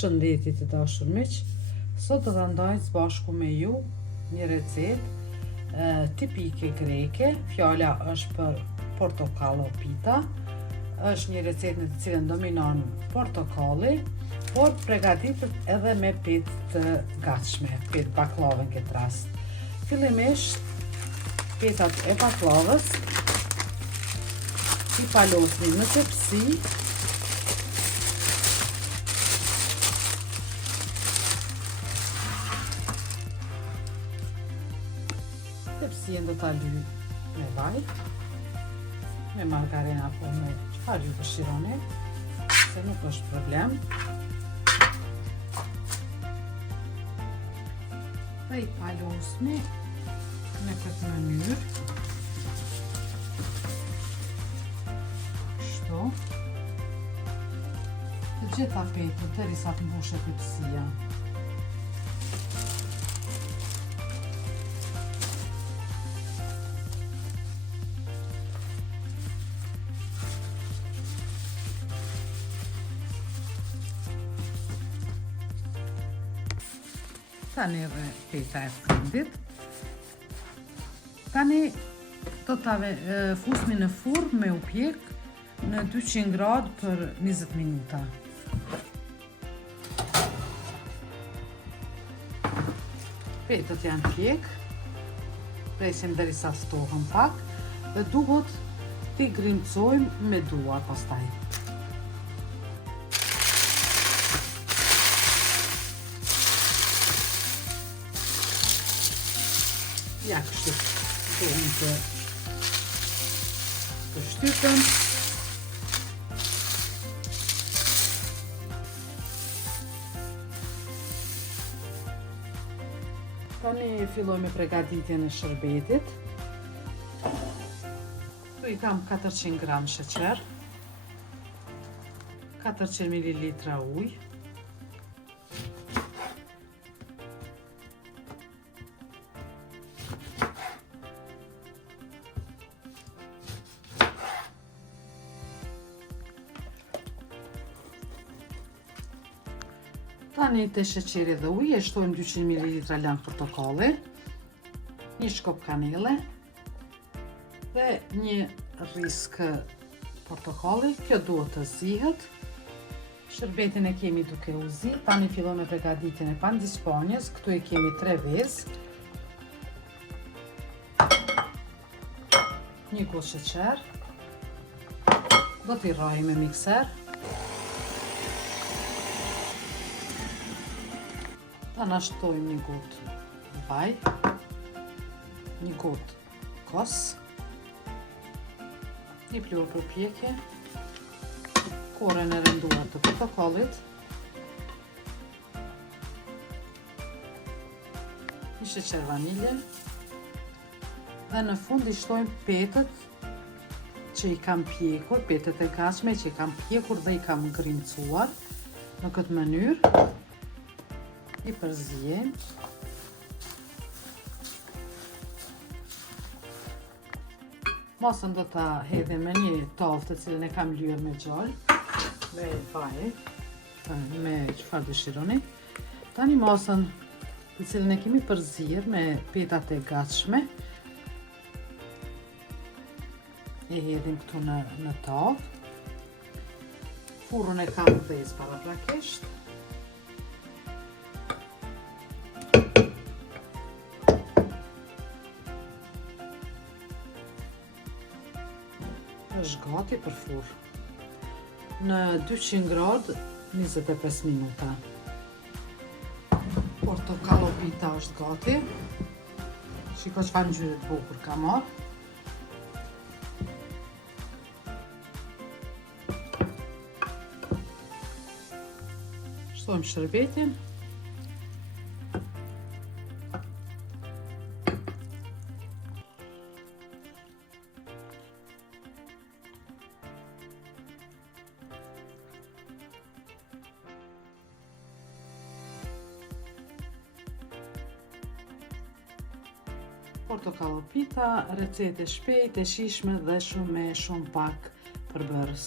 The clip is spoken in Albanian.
Përshëndetje të dashur miq, sot do ta ndaj së bashku me ju një recetë tipike greke. Fjala është për portokallo pita. Është një recetë në të cilën dominon portokalli, por përgatitet edhe me petë të gatshme, petë baklave në këtë rast. Fillimisht petat e baklavës i palosni në tepsi. Tepsien do ta lyj me vaj, me margarin apo me çfarë ju dëshironi, se nuk është problem. Dhe i palosni në këtë mënyrë. Kështu. Të gjitha petët derisa të mbushet tepsia. Tani edhe peta e fundit. Tani do ta fusni në furrë me u pjek në 200 gradë për 20 minuta. Petët janë pjek, presim derisa ftohen pak dhe duhet t'i grimcojmë me duar pastaj. Ja, kështu duhem të shtypën. Tani filloj me përgatitjen e shërbetit. Tu i kam 400 gram sheqer, 400 ml ujë, tani të sheqeri dhe ujë e shtojmë 200 ml lang portokalli, një shkop kanele dhe një rriskë portokalli. Kjo duhet të zihet. Shërbetin e kemi duke u zi. Tani fillojmë me përgatitjen e pandisponjës. Këtu e kemi 3 vezë, një gotë sheqer, do t'i rrahim me mikser. Ta nashtojmë një gotë vaj, një gotë kos, një plur për pjekje, korën e rënduar të portokallit, një sheqer vanilje dhe në fund i shtojmë petët që i kam pjekur, petët e gatshme që i kam pjekur dhe i kam grimcuar në këtë mënyrë. I përzijem. Masën do ta hedhim me një tavë të cilën e kam lyer me gjallë, me vaj, me çfarë dëshironi. Tani masën të cilën e kemi përzier me petat e gatshme e hedhim këtu në tavë. Furrën e kam dhezë paraprakisht. Është gati për furrë. Në 200 gradë 25 minuta. Portokallo pita është gati. Shiko çfarë ngjyre të bukur ka marrë. Shtojmë shërbetin. Portokallo pita, recetë shpejtë, e shijshme dhe shumë pak përbërës.